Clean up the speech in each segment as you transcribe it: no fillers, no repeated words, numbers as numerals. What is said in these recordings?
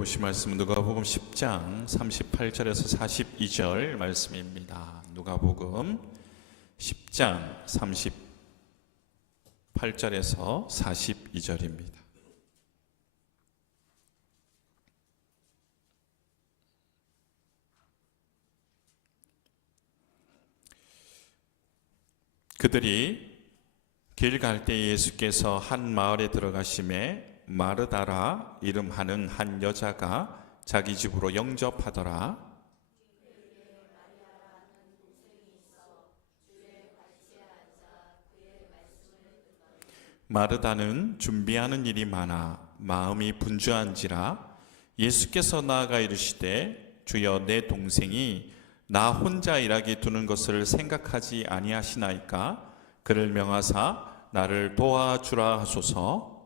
보신 말씀은 누가복음 10장 38절에서 42절 말씀입니다. 누가복음 10장 38절에서 42절입니다. 그들이 길 갈 때 예수께서 한 마을에 들어가심에 마르다라 이름하는 한 여자가 자기 집으로 영접하더라. 마르다는 준비하는 일이 많아 마음이 분주한지라 예수께서 나아가 이르시되 주여 내 동생이 나 혼자 일하게 두는 것을 생각하지 아니하시나이까 그를 명하사 나를 도와주라 하소서.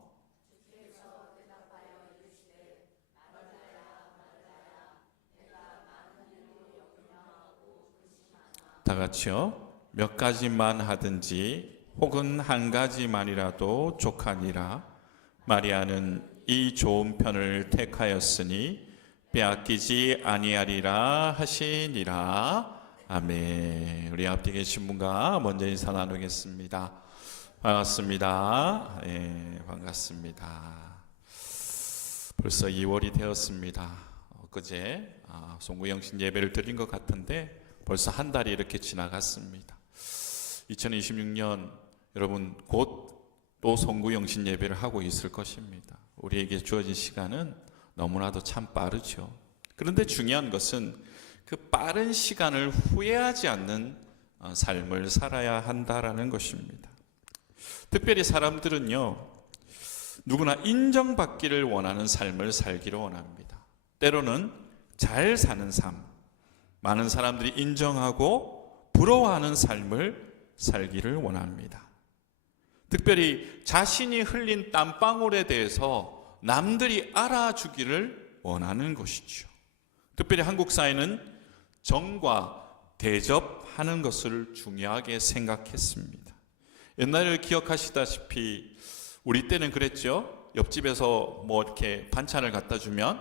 다 같이요. 몇 가지만 하든지 혹은 한 가지만이라도 족하니라. 마리아는 이 좋은 편을 택하였으니 빼앗기지 아니하리라 하시니라. 아멘. 우리 앞뒤 계신 분과 먼저 인사 나누겠습니다. 반갑습니다. 반갑습니다. 벌써 2월이 되었습니다. 엊그제 송구영신 예배를 드린 것 같은데 벌써 한 달이 이렇게 지나갔습니다. 2026년 여러분 곧 또 송구영신 예배를 하고 있을 것입니다. 우리에게 주어진 시간은 너무나도 참 빠르죠. 그런데 중요한 것은 그 빠른 시간을 후회하지 않는 삶을 살아야 한다라는 것입니다. 특별히 사람들은요, 누구나 인정받기를 원하는 삶을 살기를 원합니다. 때로는 잘 사는 삶, 많은 사람들이 인정하고 부러워하는 삶을 살기를 원합니다. 특별히 자신이 흘린 땀방울에 대해서 남들이 알아주기를 원하는 것이죠. 특별히 한국 사회는 정과 대접하는 것을 중요하게 생각했습니다. 옛날을 기억하시다시피 우리 때는 그랬죠. 옆집에서 뭐 이렇게 반찬을 갖다 주면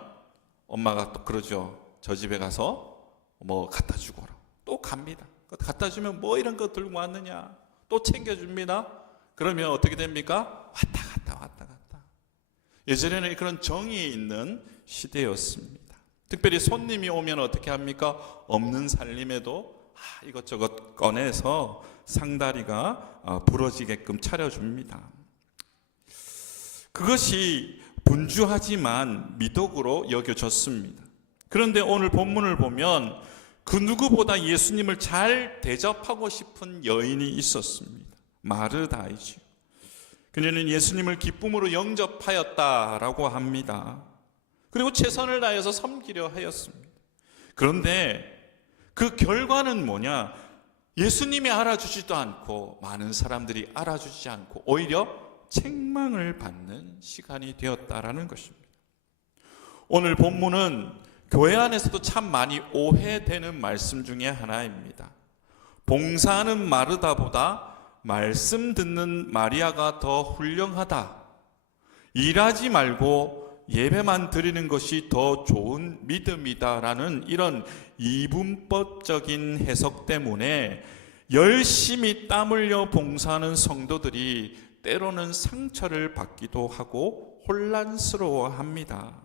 엄마가 또 그러죠. 저 집에 가서 뭐 갖다 주거라. 또 갑니다. 갖다 주면 뭐 이런 거 들고 왔느냐. 또 챙겨줍니다. 그러면 어떻게 됩니까? 왔다 갔다. 예전에는 그런 정이 있는 시대였습니다. 특별히 손님이 오면 어떻게 합니까? 없는 살림에도 이것저것 꺼내서 상다리가 부러지게끔 차려줍니다. 그것이 분주하지만 미덕으로 여겨졌습니다. 그런데 오늘 본문을 보면 그 누구보다 예수님을 잘 대접하고 싶은 여인이 있었습니다. 마르다이죠. 그녀는 예수님을 기쁨으로 영접하였다라고 합니다. 그리고 최선을 다해서 섬기려 하였습니다. 그런데 그 결과는 뭐냐? 예수님이 알아주지도 않고 많은 사람들이 알아주지 않고 오히려 책망을 받는 시간이 되었다라는 것입니다. 오늘 본문은 교회 안에서도 참 많이 오해되는 말씀 중에 하나입니다. 봉사하는 마르다보다 말씀 듣는 마리아가 더 훌륭하다. 일하지 말고 예배만 드리는 것이 더 좋은 믿음이다라는 이런 이분법적인 해석 때문에 열심히 땀 흘려 봉사하는 성도들이 때로는 상처를 받기도 하고 혼란스러워합니다.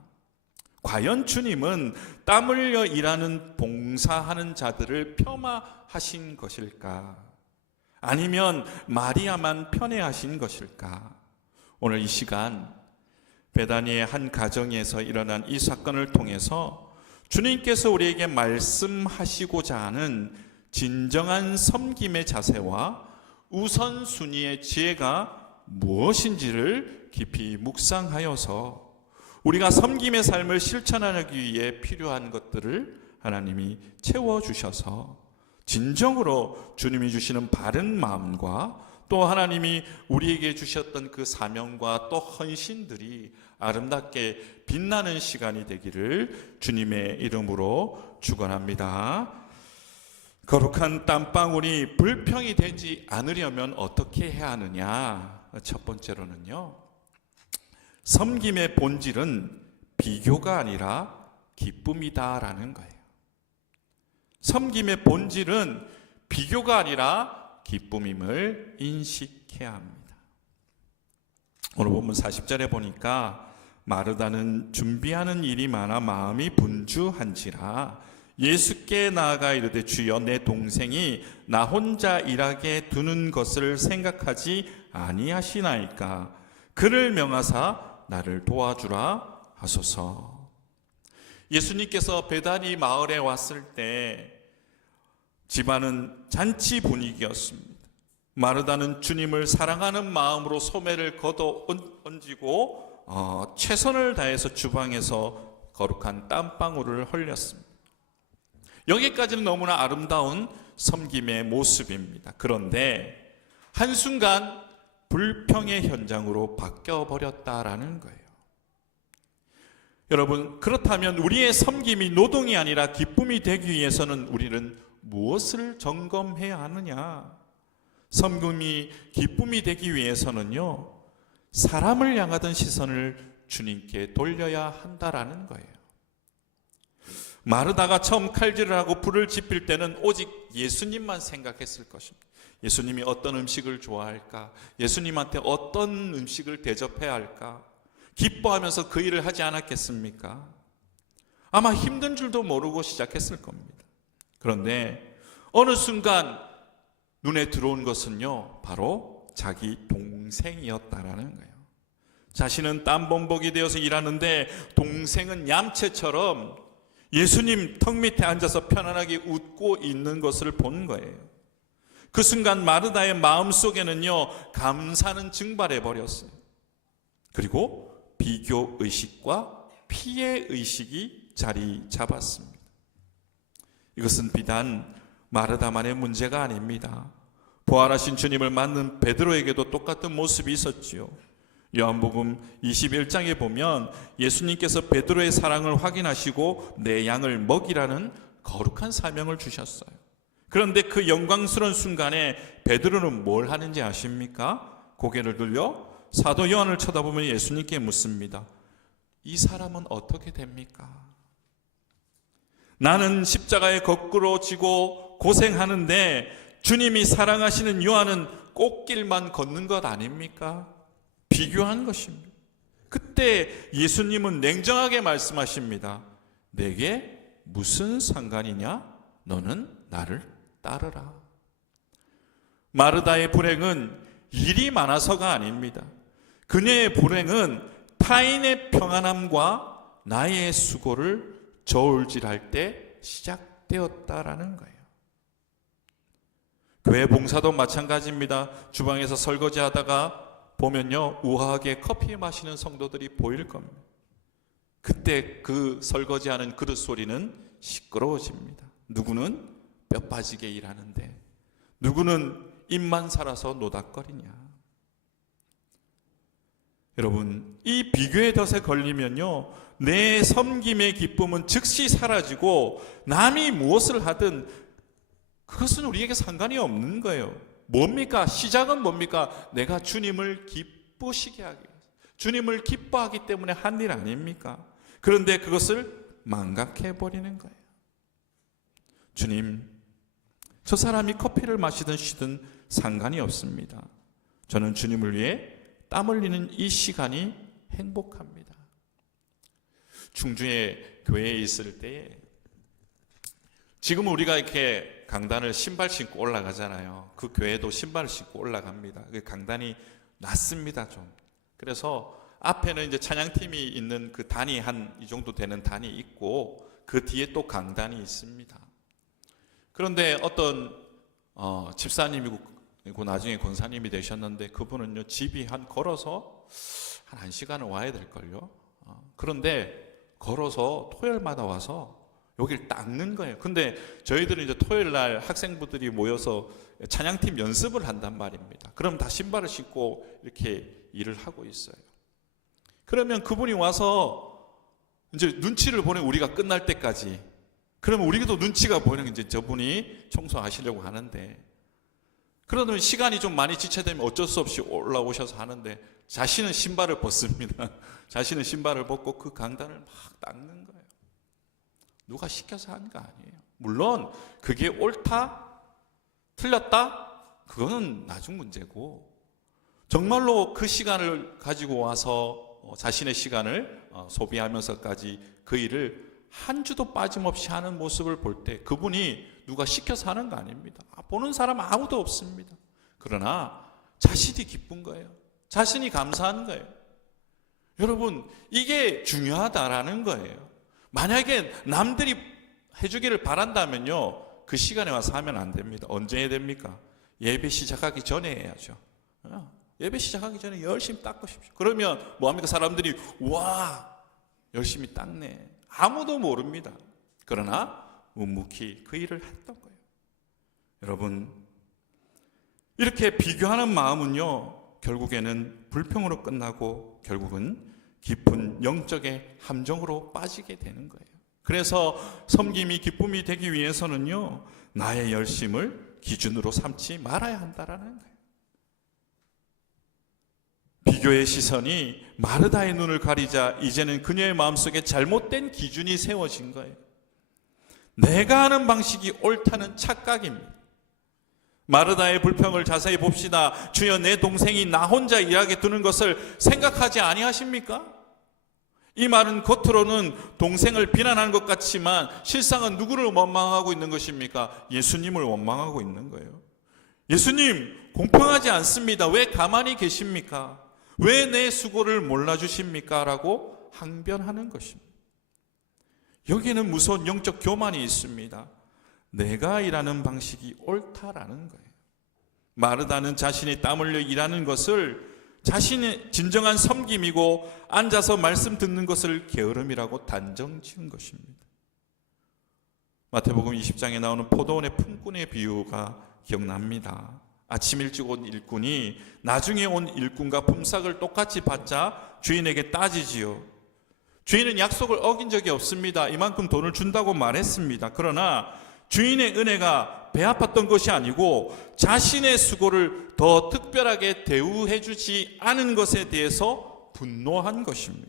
과연 주님은 땀 흘려 일하는 봉사하는 자들을 폄하하신 것일까? 아니면 마리아만 편애하신 것일까? 오늘 이 시간 베다니의 한 가정에서 일어난 이 사건을 통해서 주님께서 우리에게 말씀하시고자 하는 진정한 섬김의 자세와 우선순위의 지혜가 무엇인지를 깊이 묵상하여서 우리가 섬김의 삶을 실천하기 위해 필요한 것들을 하나님이 채워주셔서 진정으로 주님이 주시는 바른 마음과 또 하나님이 우리에게 주셨던 그 사명과 또 헌신들이 아름답게 빛나는 시간이 되기를 주님의 이름으로 축원합니다. 거룩한 땀방울이 불평이 되지 않으려면 어떻게 해야 하느냐? 첫 번째로는요, 섬김의 본질은 비교가 아니라 기쁨이다라는 거예요. 섬김의 본질은 비교가 아니라 기쁨임을 인식해야 합니다. 오늘 본문 40절에 보니까 마르다는 준비하는 일이 많아 마음이 분주한지라 예수께 나아가 이르되 주여 내 동생이 나 혼자 일하게 두는 것을 생각하지 아니하시나이까 그를 명하사 나를 도와주라 하소서. 예수님께서 베다니 마을에 왔을 때 집안은 잔치 분위기였습니다. 마르다는 주님을 사랑하는 마음으로 소매를 걷어 얹고 최선을 다해서 주방에서 거룩한 땀방울을 흘렸습니다. 여기까지는 너무나 아름다운 섬김의 모습입니다. 그런데 한순간 불평의 현장으로 바뀌어버렸다라는 거예요. 여러분, 그렇다면 우리의 섬김이 노동이 아니라 기쁨이 되기 위해서는 우리는 무엇을 점검해야 하느냐? 섬김이 기쁨이 되기 위해서는요, 사람을 향하던 시선을 주님께 돌려야 한다라는 거예요. 마르다가 처음 칼질을 하고 불을 지필 때는 오직 예수님만 생각했을 것입니다. 예수님이 어떤 음식을 좋아할까? 예수님한테 어떤 음식을 대접해야 할까? 기뻐하면서 그 일을 하지 않았겠습니까? 아마 힘든 줄도 모르고 시작했을 겁니다. 그런데 어느 순간 눈에 들어온 것은요, 바로 자기 동생이었다라는 거예요. 자신은 땀범벅이 되어서 일하는데 동생은 얌체처럼 예수님 턱 밑에 앉아서 편안하게 웃고 있는 것을 본 거예요. 그 순간 마르다의 마음속에는요, 감사는 증발해 버렸어요. 그리고 비교의식과 피해의식이 자리 잡았습니다. 이것은 비단 마르다만의 문제가 아닙니다. 부활하신 주님을 맞는 베드로에게도 똑같은 모습이 있었지요. 요한복음 21장에 보면 예수님께서 베드로의 사랑을 확인하시고 내 양을 먹이라는 거룩한 사명을 주셨어요. 그런데 그 영광스러운 순간에 베드로는 뭘 하는지 아십니까? 고개를 들려 사도 요한을 쳐다보며 예수님께 묻습니다. 이 사람은 어떻게 됩니까? 나는 십자가에 거꾸로 지고 고생하는데 주님이 사랑하시는 요한은 꽃길만 걷는 것 아닙니까? 비교한 것입니다. 그때 예수님은 냉정하게 말씀하십니다. 내게 무슨 상관이냐? 너는 나를 따르라. 마르다의 불행은 일이 많아서가 아닙니다. 그녀의 불행은 타인의 평안함과 나의 수고를 저울질할 때 시작되었다라는 거예요. 교회 봉사도 마찬가지입니다. 주방에서 설거지 하다가 보면요, 우아하게 커피 마시는 성도들이 보일 겁니다. 그때 그 설거지하는 그릇 소리는 시끄러워집니다. 누구는 뼈 빠지게 일하는데 누구는 입만 살아서 노닥거리냐. 여러분, 이 비교의 덫에 걸리면요, 내 섬김의 기쁨은 즉시 사라지고 남이 무엇을 하든 그것은 우리에게 상관이 없는 거예요. 뭡니까? 시작은 뭡니까? 내가 주님을 기쁘시게 하기 위해서, 주님을 기뻐하기 때문에 한 일 아닙니까? 그런데 그것을 망각해버리는 거예요. 주님, 저 사람이 커피를 마시든 쉬든 상관이 없습니다. 저는 주님을 위해 땀 흘리는 이 시간이 행복합니다. 충주에 교회에 있을 때에 지금 우리가 이렇게 강단을 신발 신고 올라가잖아요. 그 교회도 신발을 신고 올라갑니다. 그 강단이 낮습니다, 좀. 그래서 앞에는 이제 찬양팀이 있는 그 단이 한 이 정도 되는 단이 있고 그 뒤에 또 강단이 있습니다. 그런데 어떤 집사님이고 나중에 권사님이 되셨는데 그분은요, 집이 걸어서 한 1시간을 와야 될걸요. 그런데 걸어서 토요일마다 와서 여기를 닦는 거예요. 근데 저희들은 이제 토요일 날 학생부들이 모여서 찬양팀 연습을 한단 말입니다. 그럼 다 신발을 신고 이렇게 일을 하고 있어요. 그러면 그분이 와서 이제 눈치를 보내, 우리가 끝날 때까지. 그러면 우리도 눈치가 보이는 게 이제 저분이 청소하시려고 하는데, 그러면 시간이 좀 많이 지체되면 어쩔 수 없이 올라오셔서 하는데 자신은 신발을 벗습니다. 자신은 신발을 벗고 그 강단을 막 닦는 거예요. 누가 시켜서 하는 거 아니에요. 물론 그게 옳다, 틀렸다, 그거는 나중 문제고, 정말로 그 시간을 가지고 와서 자신의 시간을 소비하면서까지 그 일을 한 주도 빠짐없이 하는 모습을 볼 때 그분이 누가 시켜서 하는 거 아닙니다. 보는 사람 아무도 없습니다. 그러나 자신이 기쁜 거예요. 자신이 감사한 거예요. 여러분, 이게 중요하다라는 거예요. 만약에 남들이 해주기를 바란다면요, 그 시간에 와서 하면 안 됩니다. 언제 해야 됩니까? 예배 시작하기 전에 해야죠. 예배 시작하기 전에 열심히 닦으십시오. 그러면 뭐합니까? 사람들이 와, 열심히 닦네. 아무도 모릅니다. 그러나 묵묵히 그 일을 했던 거예요. 여러분, 이렇게 비교하는 마음은요, 결국에는 불평으로 끝나고 결국은 깊은 영적의 함정으로 빠지게 되는 거예요. 그래서 섬김이 기쁨이 되기 위해서는요, 나의 열심을 기준으로 삼지 말아야 한다라는 거예요. 비교의 시선이 마르다의 눈을 가리자 이제는 그녀의 마음속에 잘못된 기준이 세워진 거예요. 내가 하는 방식이 옳다는 착각입니다. 마르다의 불평을 자세히 봅시다. 주여, 내 동생이 나 혼자 일하게 두는 것을 생각하지 아니하십니까? 이 말은 겉으로는 동생을 비난하는 것 같지만 실상은 누구를 원망하고 있는 것입니까? 예수님을 원망하고 있는 거예요. 예수님, 공평하지 않습니다. 왜 가만히 계십니까? 왜 내 수고를 몰라주십니까? 라고 항변하는 것입니다. 여기에는 무서운 영적 교만이 있습니다. 내가 일하는 방식이 옳다라는 거예요. 마르다는 자신이 땀 흘려 일하는 것을 자신의 진정한 섬김이고 앉아서 말씀 듣는 것을 게으름이라고 단정 지은 것입니다. 마태복음 20장에 나오는 포도원의 품꾼의 비유가 기억납니다. 아침 일찍 온 일꾼이 나중에 온 일꾼과 품삯을 똑같이 받자 주인에게 따지지요. 주인은 약속을 어긴 적이 없습니다. 이만큼 돈을 준다고 말했습니다. 그러나 주인의 은혜가 배 아팠던 것이 아니고 자신의 수고를 더 특별하게 대우해 주지 않은 것에 대해서 분노한 것입니다.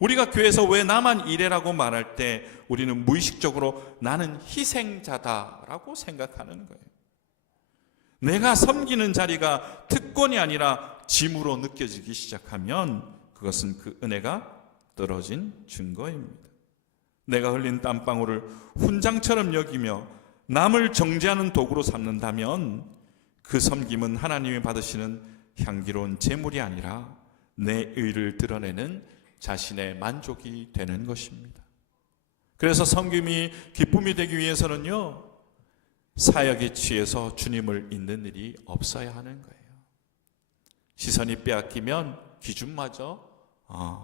우리가 교회에서 왜 나만 일해라고 말할 때 우리는 무의식적으로 나는 희생자다라고 생각하는 거예요. 내가 섬기는 자리가 특권이 아니라 짐으로 느껴지기 시작하면 그것은 그 은혜가 떨어진 증거입니다. 내가 흘린 땀방울을 훈장처럼 여기며 남을 정죄하는 도구로 삼는다면 그 섬김은 하나님이 받으시는 향기로운 제물이 아니라 내 의를 드러내는 자신의 만족이 되는 것입니다. 그래서 섬김이 기쁨이 되기 위해서는요, 사역에 취해서 주님을 잊는 일이 없어야 하는 거예요. 시선이 빼앗기면 기준마저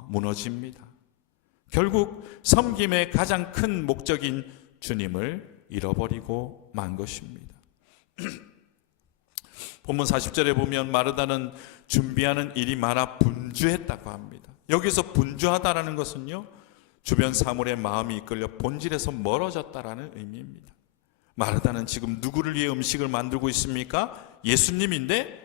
무너집니다. 결국 섬김의 가장 큰 목적인 주님을 잃어버리고 만 것입니다. 본문 40절에 보면 마르다는 준비하는 일이 많아 분주했다고 합니다. 여기서 분주하다라는 것은요, 주변 사물의 마음이 이끌려 본질에서 멀어졌다라는 의미입니다. 마르다는 지금 누구를 위해 음식을 만들고 있습니까? 예수님인데,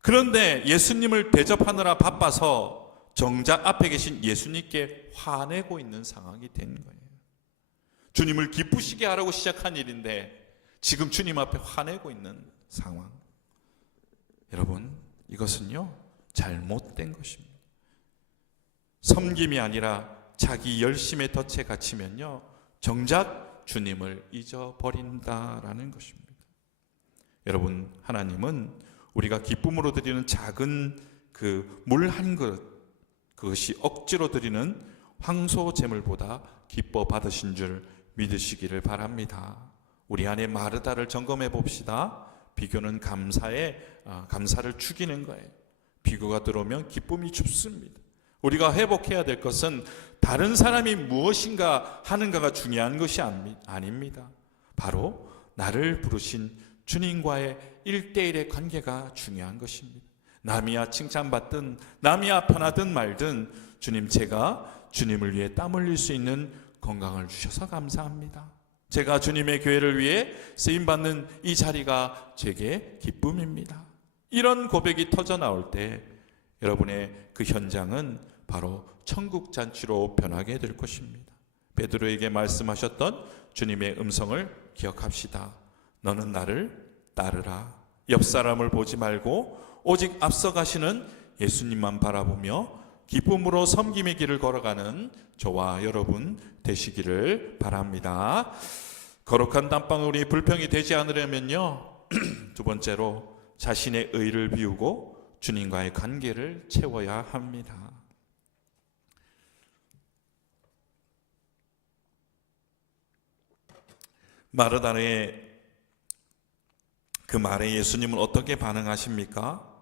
그런데 예수님을 대접하느라 바빠서 정작 앞에 계신 예수님께 화내고 있는 상황이 된 거예요. 주님을 기쁘시게 하라고 시작한 일인데 지금 주님 앞에 화내고 있는 상황. 여러분, 이것은요, 잘못된 것입니다. 섬김이 아니라 자기 열심의 덫에 갇히면요, 정작 주님을 잊어버린다라는 것입니다. 여러분, 하나님은 우리가 기쁨으로 드리는 작은 그 물 한 그릇, 그것이 억지로 드리는 황소 제물보다 기뻐 받으신 줄 믿으시기를 바랍니다. 우리 안에 마르다를 점검해 봅시다. 비교는 감사를 죽이는 거예요. 비교가 들어오면 기쁨이 죽습니다. 우리가 회복해야 될 것은 다른 사람이 무엇인가 하는가가 중요한 것이 아닙니다. 바로 나를 부르신 주님과의 1대1의 관계가 중요한 것입니다. 남이야 칭찬받든 남이야 편하든 말든 주님, 제가 주님을 위해 땀 흘릴 수 있는 건강을 주셔서 감사합니다. 제가 주님의 교회를 위해 쓰임받는 이 자리가 제게 기쁨입니다. 이런 고백이 터져 나올 때 여러분의 그 현장은 바로 천국 잔치로 변하게 될 것입니다. 베드로에게 말씀하셨던 주님의 음성을 기억합시다. 너는 나를 따르라. 옆 사람을 보지 말고 오직 앞서가시는 예수님만 바라보며 기쁨으로 섬김의 길을 걸어가는 저와 여러분 되시기를 바랍니다. 거룩한 단방울이 불평이 되지 않으려면요, 두 번째로 자신의 의를 비우고 주님과의 관계를 채워야 합니다. 마르다의 그 말에 예수님은 어떻게 반응하십니까?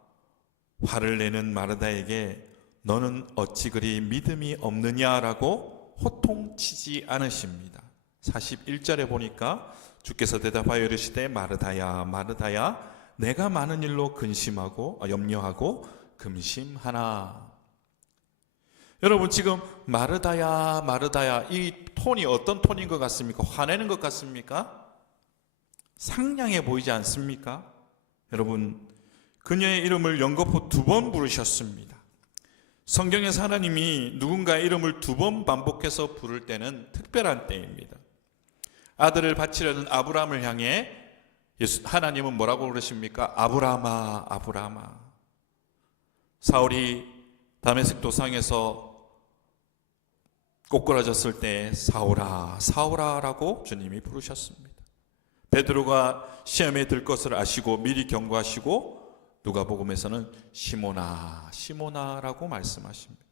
화를 내는 마르다에게 너는 어찌 그리 믿음이 없느냐라고 호통치지 않으십니다. 41절에 보니까 주께서 대답하여 이르시되 마르다야 마르다야 내가 많은 일로 근심하고 염려하고 금심하나. 여러분 지금 마르다야 마르다야 이 톤이 어떤 톤인 것 같습니까? 화내는 것 같습니까? 상냥해 보이지 않습니까? 여러분 그녀의 이름을 연거푸 2번 부르셨습니다. 성경에서 하나님이 누군가의 이름을 2번 반복해서 부를 때는 특별한 때입니다. 아들을 바치려는 아브라함을 향해 하나님은 뭐라고 그러십니까? 아브라함아 아브라함아. 사울이 다메섹 도상에서 꼬꾸라졌을 때 사울아 사울아라고 주님이 부르셨습니다. 베드로가 시험에 들 것을 아시고 미리 경고하시고 누가복음에서는 시몬아 시몬아라고 말씀하십니다.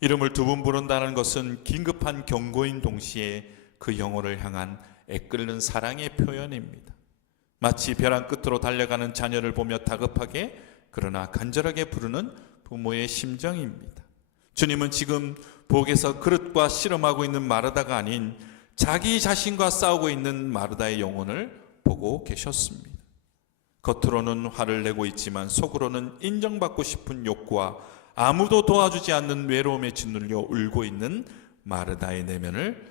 이름을 2번 부른다는 것은 긴급한 경고인 동시에 그 영혼을 향한 애끓는 사랑의 표현입니다. 마치 벼랑 끝으로 달려가는 자녀를 보며 다급하게 그러나 간절하게 부르는 부모의 심정입니다. 주님은 지금 복에서 그릇과 씨름하고 있는 마르다가 아닌 자기 자신과 싸우고 있는 마르다의 영혼을 보고 계셨습니다. 겉으로는 화를 내고 있지만 속으로는 인정받고 싶은 욕구와 아무도 도와주지 않는 외로움에 짓눌려 울고 있는 마르다의 내면을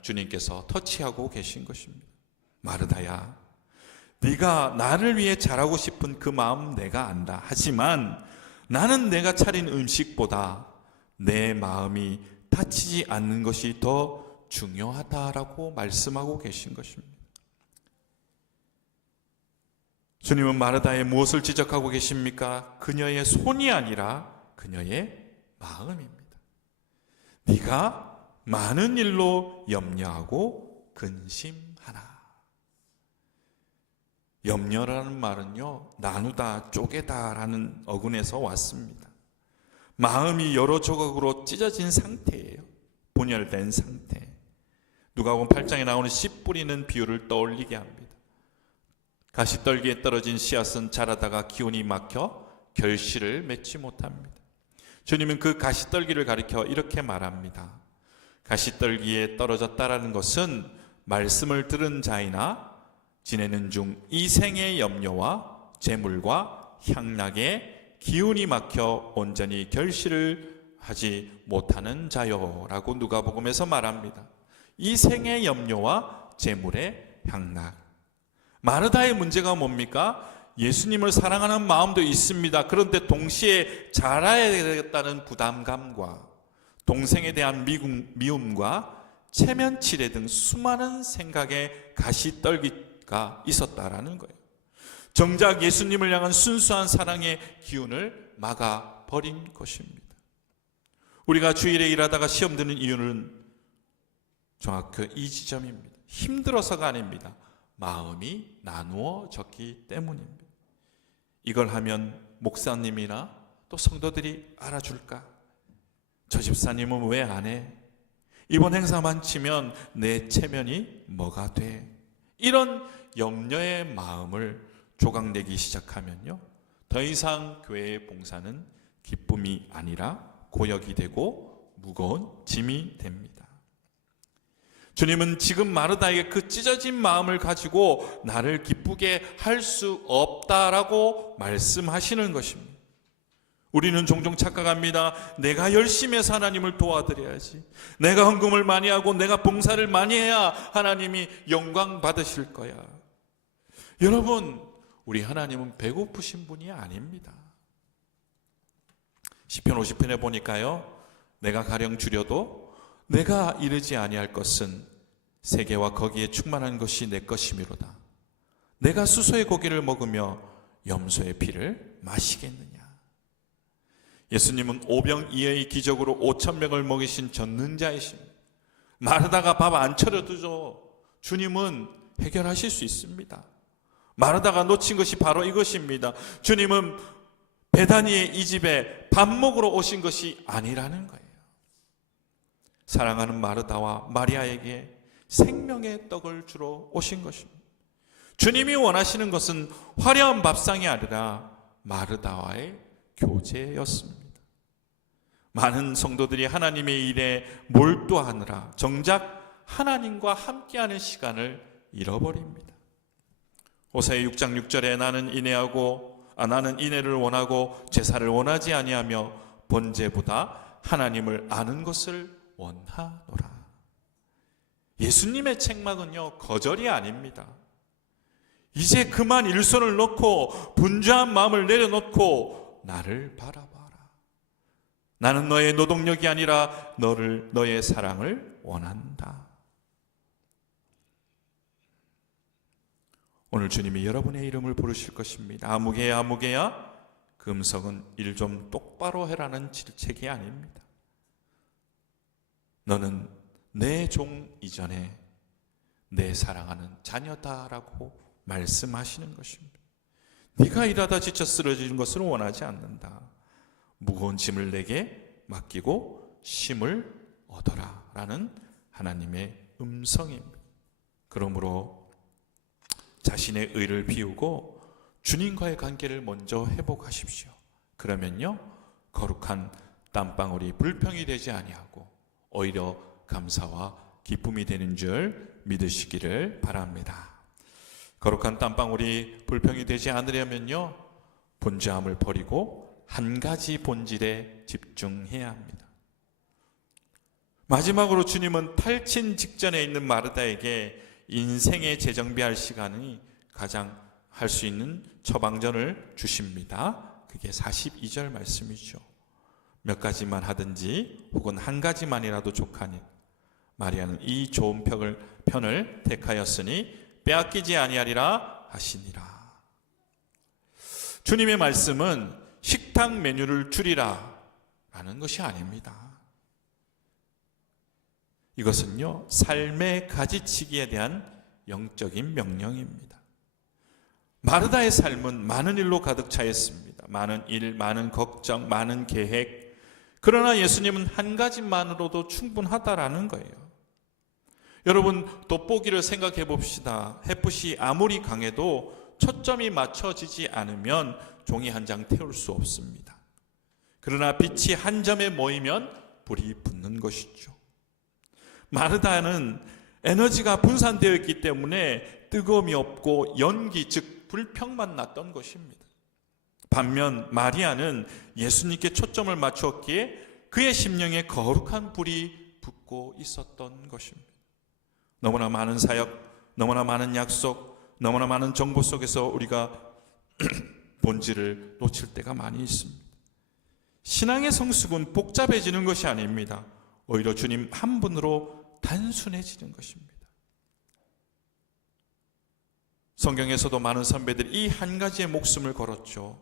주님께서 터치하고 계신 것입니다. 마르다야, 네가 나를 위해 잘하고 싶은 그 마음 내가 안다. 하지만 나는 내가 차린 음식보다 내 마음이 다치지 않는 것이 더 중요하다라고 말씀하고 계신 것입니다. 주님은 마르다의 무엇을 지적하고 계십니까? 그녀의 손이 아니라 그녀의 마음입니다. 네가 많은 일로 염려하고 근심하나. 염려라는 말은요, 나누다, 쪼개다라는 어근에서 왔습니다. 마음이 여러 조각으로 찢어진 상태예요. 분열된 상태. 누가복음 8장에 나오는 씨 뿌리는 비유를 떠올리게 합니다. 가시떨기에 떨어진 씨앗은 자라다가 기운이 막혀 결실을 맺지 못합니다. 주님은 그 가시떨기를 가리켜 이렇게 말합니다. 가시떨기에 떨어졌다라는 것은 말씀을 들은 자이나 지내는 중 이생의 염려와 재물과 향락에 기운이 막혀 온전히 결실을 하지 못하는 자요라고 누가복음에서 말합니다. 이생의 염려와 재물의 향락. 마르다의 문제가 뭡니까? 예수님을 사랑하는 마음도 있습니다. 그런데 동시에 잘해야 되겠다는 부담감과 동생에 대한 미움과 체면치레 등 수많은 생각의 가시떨기가 있었다라는 거예요. 정작 예수님을 향한 순수한 사랑의 기운을 막아버린 것입니다. 우리가 주일에 일하다가 시험 드는 이유는 정확히 이 지점입니다. 힘들어서가 아닙니다. 마음이 나누어졌기 때문입니다. 이걸 하면 목사님이나 또 성도들이 알아줄까? 저 집사님은 왜 안 해? 이번 행사만 치면 내 체면이 뭐가 돼? 이런 염려의 마음을 조각내기 시작하면요, 더 이상 교회의 봉사는 기쁨이 아니라 고역이 되고 무거운 짐이 됩니다. 주님은 지금 마르다에게 그 찢어진 마음을 가지고 나를 기쁘게 할 수 없다라고 말씀하시는 것입니다. 우리는 종종 착각합니다. 내가 열심히 해서 하나님을 도와드려야지. 내가 헌금을 많이 하고 내가 봉사를 많이 해야 하나님이 영광 받으실 거야. 여러분, 우리 하나님은 배고프신 분이 아닙니다. 시편 50편에 보니까요, 내가 가령 주려도 내가 이르지 아니할 것은 세계와 거기에 충만한 것이 내 것이미로다. 내가 수소의 고기를 먹으며 염소의 피를 마시겠느냐. 예수님은 오병이어의 기적으로 5,000명을 먹이신 전능자이십니다. 마르다가 밥 안 차려두죠. 주님은 해결하실 수 있습니다. 마르다가 놓친 것이 바로 이것입니다. 주님은 베다니의 이 집에 밥 먹으러 오신 것이 아니라는 거예요. 사랑하는 마르다와 마리아에게 생명의 떡을 주러 오신 것입니다. 주님이 원하시는 것은 화려한 밥상이 아니라 마르다와의 교제였습니다. 많은 성도들이 하나님의 일에 몰두하느라 정작 하나님과 함께하는 시간을 잃어버립니다. 호세아 6장 6절에 나는 인애를 원하고 제사를 원하지 아니하며 번제보다 하나님을 아는 것을 원하노라. 예수님의 책망은요, 거절이 아닙니다. 이제 그만 일손을 놓고 분주한 마음을 내려놓고 나를 바라봐라. 나는 너의 노동력이 아니라 너의 사랑을 원한다. 오늘 주님이 여러분의 이름을 부르실 것입니다. 아무개야 아무개야, 그 음성은 일 좀 똑바로 해라는 질책이 아닙니다. 너는 내 종 이전에 내 사랑하는 자녀다라고 말씀하시는 것입니다. 네가 일하다 지쳐 쓰러지는 것을 원하지 않는다. 무거운 짐을 내게 맡기고 쉼을 얻어라 라는 하나님의 음성입니다. 그러므로 자신의 의를 비우고 주님과의 관계를 먼저 회복하십시오. 그러면요, 거룩한 땀방울이 불평이 되지 아니하고 오히려 감사와 기쁨이 되는 줄 믿으시기를 바랍니다. 거룩한 땀방울이 불평이 되지 않으려면요, 분주함을 버리고 한 가지 본질에 집중해야 합니다. 마지막으로 주님은 탈진 직전에 있는 마르다에게 인생의 재정비할 시간이 가장 할 수 있는 처방전을 주십니다. 그게 42절 말씀이죠. 몇 가지만 하든지 혹은 한 가지만이라도 족하니 마리아는 이 좋은 편을 택하였으니 빼앗기지 아니하리라 하시니라. 주님의 말씀은 식탁 메뉴를 줄이라 라는 것이 아닙니다. 이것은요, 삶의 가지치기에 대한 영적인 명령입니다. 마르다의 삶은 많은 일로 가득 차 있습니다. 많은 일, 많은 걱정, 많은 계획. 그러나 예수님은 한 가지만으로도 충분하다라는 거예요. 여러분, 돋보기를 생각해 봅시다. 햇빛이 아무리 강해도 초점이 맞춰지지 않으면 종이 한 장 태울 수 없습니다. 그러나 빛이 한 점에 모이면 불이 붙는 것이죠. 마르다는 에너지가 분산되어 있기 때문에 뜨거움이 없고 연기, 즉 불평만 났던 것입니다. 반면 마리아는 예수님께 초점을 맞추었기에 그의 심령에 거룩한 불이 붙고 있었던 것입니다. 너무나 많은 사역, 너무나 많은 약속, 너무나 많은 정보 속에서 우리가 본질을 놓칠 때가 많이 있습니다. 신앙의 성숙은 복잡해지는 것이 아닙니다. 오히려 주님 한 분으로 단순해지는 것입니다. 성경에서도 많은 선배들이 이 한 가지의 목숨을 걸었죠.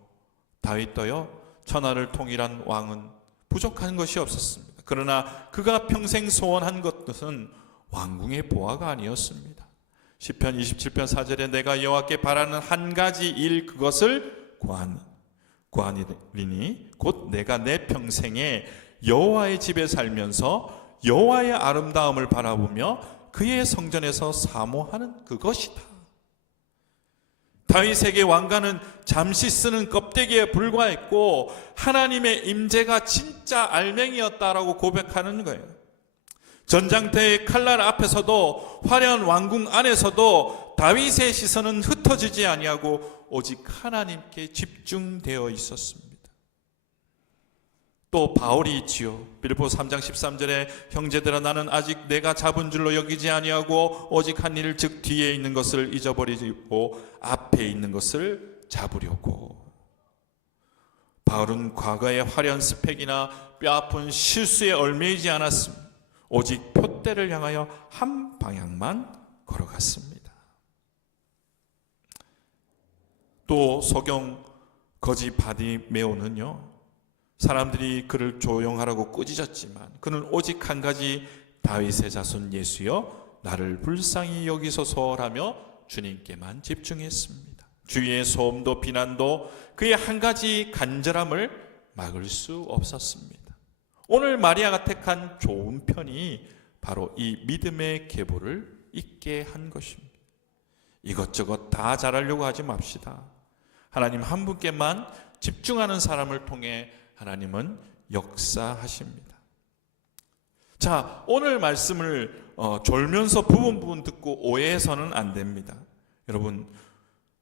다윗도요, 천하를 통일한 왕은 부족한 것이 없었습니다. 그러나 그가 평생 소원한 것은 왕궁의 보화가 아니었습니다. 시편 27편 4절에 내가 여호와께 바라는 한 가지 일, 그것을 구하리니 곧 내가 내 평생에 여호와의 집에 살면서 여호와의 아름다움을 바라보며 그의 성전에서 사모하는 그것이다. 다윗에게 왕관은 잠시 쓰는 껍데기에 불과했고 하나님의 임재가 진짜 알맹이였다라고 고백하는 거예요. 전장터의 칼날 앞에서도 화려한 왕궁 안에서도 다윗의 시선은 흩어지지 아니하고 오직 하나님께 집중되어 있었습니다. 또 바울이 있지요. 빌립보 3장 13절에 형제들아 나는 아직 내가 잡은 줄로 여기지 아니하고 오직 한 일 즉 뒤에 있는 것을 잊어버리고 앞에 있는 것을 잡으려고. 바울은 과거의 화려한 스펙이나 뼈아픈 실수에 얽매이지 않았습니다. 오직 표대를 향하여 한 방향만 걸어갔습니다. 또 소경 거지 바디메오는요, 사람들이 그를 조용하라고 꾸짖었지만 그는 오직 한 가지 다윗의 자손 예수여 나를 불쌍히 여기소서라며 주님께만 집중했습니다. 주위의 소음도 비난도 그의 한 가지 간절함을 막을 수 없었습니다. 오늘 마리아가 택한 좋은 편이 바로 이 믿음의 계보를 잇게 한 것입니다. 이것저것 다 잘하려고 하지 맙시다. 하나님 한 분께만 집중하는 사람을 통해 하나님은 역사하십니다. 자, 오늘 말씀을 졸면서 부분 듣고 오해해서는 안 됩니다. 여러분,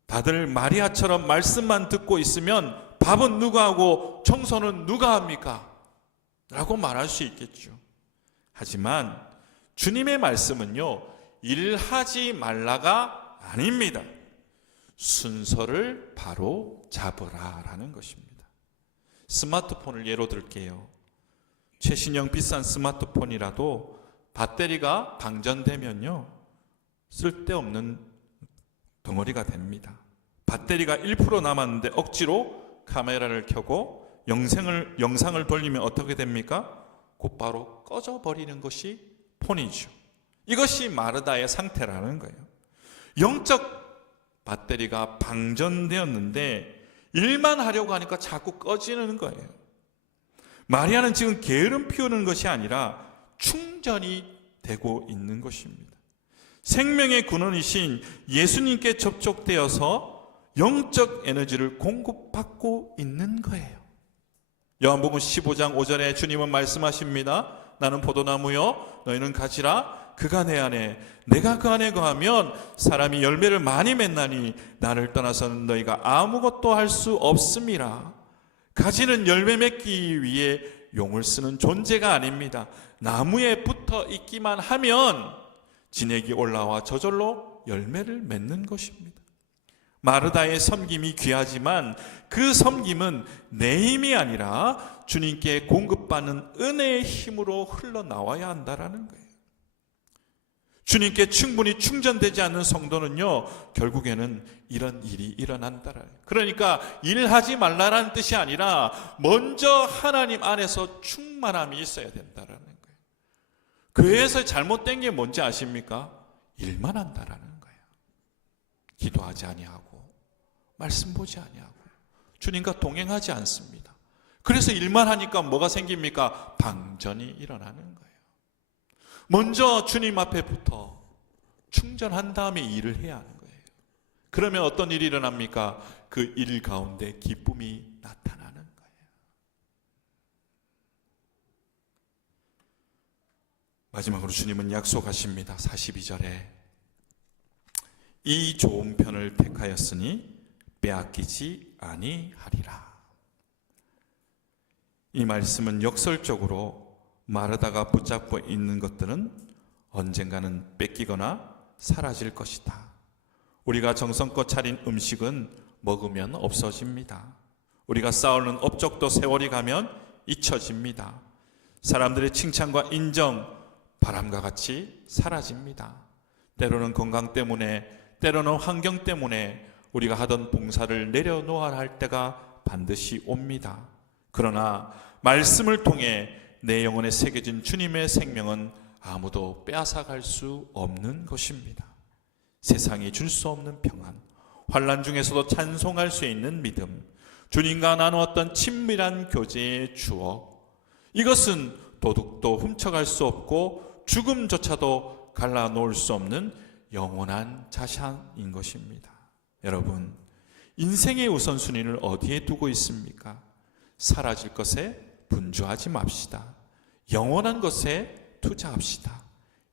다들 마리아처럼 말씀만 듣고 있으면 밥은 누가 하고 청소는 누가 합니까? 라고 말할 수 있겠죠. 하지만 주님의 말씀은요, 일하지 말라가 아닙니다. 순서를 바로 잡으라 라는 것입니다. 스마트폰을 예로 들게요. 최신형 비싼 스마트폰이라도 배터리가 방전되면요, 쓸데없는 덩어리가 됩니다. 배터리가 1% 남았는데 억지로 카메라를 켜고 영상을 돌리면 어떻게 됩니까? 곧바로 꺼져버리는 것이 폰이죠. 이것이 마르다의 상태라는 거예요. 영적 배터리가 방전되었는데 일만 하려고 하니까 자꾸 꺼지는 거예요. 마리아는 지금 게으름 피우는 것이 아니라 충전이 되고 있는 것입니다. 생명의 근원이신 예수님께 접촉되어서 영적 에너지를 공급받고 있는 거예요. 요한복음 15장 5절에 주님은 말씀하십니다. 나는 포도나무요 너희는 가지라. 그가 내 안에 내가 그 안에 거하면 사람이 열매를 많이 맺나니 나를 떠나서는 너희가 아무것도 할 수 없음이라. 가지는 열매 맺기 위해 용을 쓰는 존재가 아닙니다. 나무에 붙어 있기만 하면 진액이 올라와 저절로 열매를 맺는 것입니다. 마르다의 섬김이 귀하지만 그 섬김은 내 힘이 아니라 주님께 공급받는 은혜의 힘으로 흘러나와야 한다는 거예요. 주님께 충분히 충전되지 않는 성도는요, 결국에는 이런 일이 일어난다라는 거예요. 그러니까 일하지 말라라는 뜻이 아니라 먼저 하나님 안에서 충만함이 있어야 된다라는 거예요. 교회에서 잘못된 게 뭔지 아십니까? 일만 한다라는 거예요. 기도하지 아니하고 말씀 보지 아니하고 주님과 동행하지 않습니다. 그래서 일만 하니까 뭐가 생깁니까? 방전이 일어나는 거예요. 먼저 주님 앞에 붙어 충전한 다음에 일을 해야 하는 거예요. 그러면 어떤 일이 일어납니까? 그 일 가운데 기쁨이 나타나는 거예요. 마지막으로 주님은 약속하십니다. 42절에 이 좋은 편을 택하였으니 빼앗기지 아니하리라. 이 말씀은 역설적으로 마르다가 붙잡고 있는 것들은 언젠가는 뺏기거나 사라질 것이다. 우리가 정성껏 차린 음식은 먹으면 없어집니다. 우리가 쌓아놓은 업적도 세월이 가면 잊혀집니다. 사람들의 칭찬과 인정, 바람과 같이 사라집니다. 때로는 건강 때문에, 때로는 환경 때문에 우리가 하던 봉사를 내려놓아야 할 때가 반드시 옵니다. 그러나 말씀을 통해 내 영혼에 새겨진 주님의 생명은 아무도 빼앗아갈 수 없는 것입니다. 세상이 줄 수 없는 평안, 환난 중에서도 찬송할 수 있는 믿음, 주님과 나누었던 친밀한 교제의 추억, 이것은 도둑도 훔쳐갈 수 없고 죽음조차도 갈라놓을 수 없는 영원한 자산인 것입니다. 여러분, 인생의 우선순위를 어디에 두고 있습니까? 사라질 것에 분주하지 맙시다. 영원한 것에 투자합시다.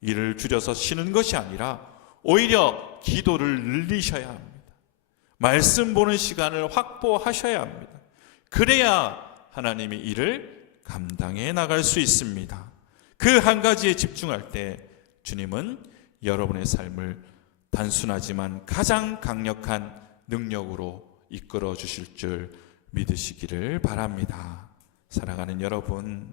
일을 줄여서 쉬는 것이 아니라 오히려 기도를 늘리셔야 합니다. 말씀 보는 시간을 확보하셔야 합니다. 그래야 하나님의 일을 감당해 나갈 수 있습니다. 그 한 가지에 집중할 때 주님은 여러분의 삶을 단순하지만 가장 강력한 능력으로 이끌어 주실 줄 믿으시기를 바랍니다. 사랑하는 여러분,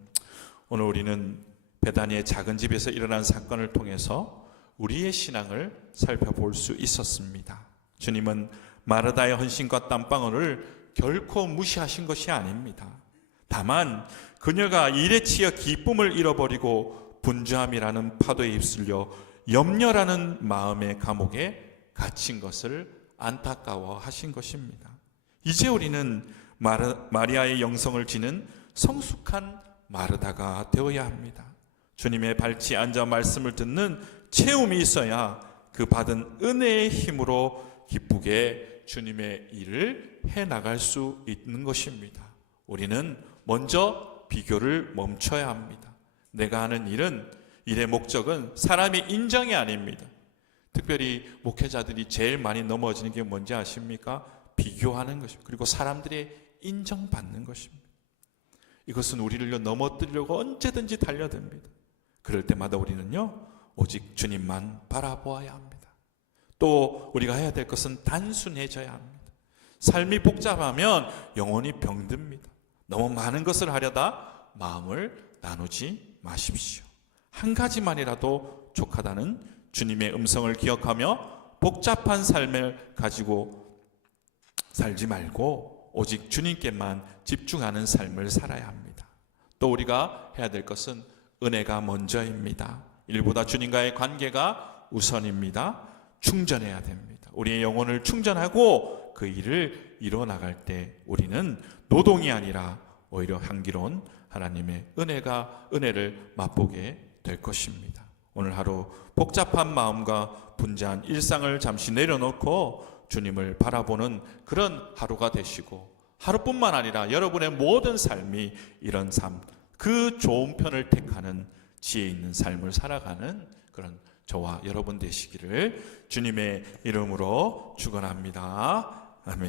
오늘 우리는 베다니의 작은 집에서 일어난 사건을 통해서 우리의 신앙을 살펴볼 수 있었습니다. 주님은 마르다의 헌신과 땀방울을 결코 무시하신 것이 아닙니다. 다만 그녀가 일에 치여 기쁨을 잃어버리고 분주함이라는 파도에 휩쓸려 염려라는 마음의 감옥에 갇힌 것을 안타까워하신 것입니다. 이제 우리는 마리아의 영성을 지닌 성숙한 마르다가 되어야 합니다. 주님의 발치에 앉아 말씀을 듣는 체험이 있어야 그 받은 은혜의 힘으로 기쁘게 주님의 일을 해나갈 수 있는 것입니다. 우리는 먼저 비교를 멈춰야 합니다. 내가 하는 일의 목적은 사람의 인정이 아닙니다. 특별히 목회자들이 제일 많이 넘어지는 게 뭔지 아십니까? 비교하는 것입니다. 그리고 사람들의 인정받는 것입니다. 이것은 우리를 넘어뜨리려고 언제든지 달려듭니다. 그럴 때마다 우리는요, 오직 주님만 바라보아야 합니다. 또 우리가 해야 될 것은 단순해져야 합니다. 삶이 복잡하면 영혼이 병듭니다. 너무 많은 것을 하려다 마음을 나누지 마십시오. 한 가지만이라도 족하다는 주님의 음성을 기억하며 복잡한 삶을 가지고 살지 말고 오직 주님께만 집중하는 삶을 살아야 합니다. 또 우리가 해야 될 것은 은혜가 먼저입니다. 일보다 주님과의 관계가 우선입니다. 충전해야 됩니다. 우리의 영혼을 충전하고 그 일을 이뤄나갈 때 우리는 노동이 아니라 오히려 향기로운 하나님의 은혜를 맛보게 될 것입니다. 오늘 하루 복잡한 마음과 분주한 일상을 잠시 내려놓고 주님을 바라보는 그런 하루가 되시고, 하루뿐만 아니라 여러분의 모든 삶이 이런 삶, 그 좋은 편을 택하는 지혜 있는 삶을 살아가는 그런 저와 여러분 되시기를 주님의 이름으로 축원합니다. 아멘.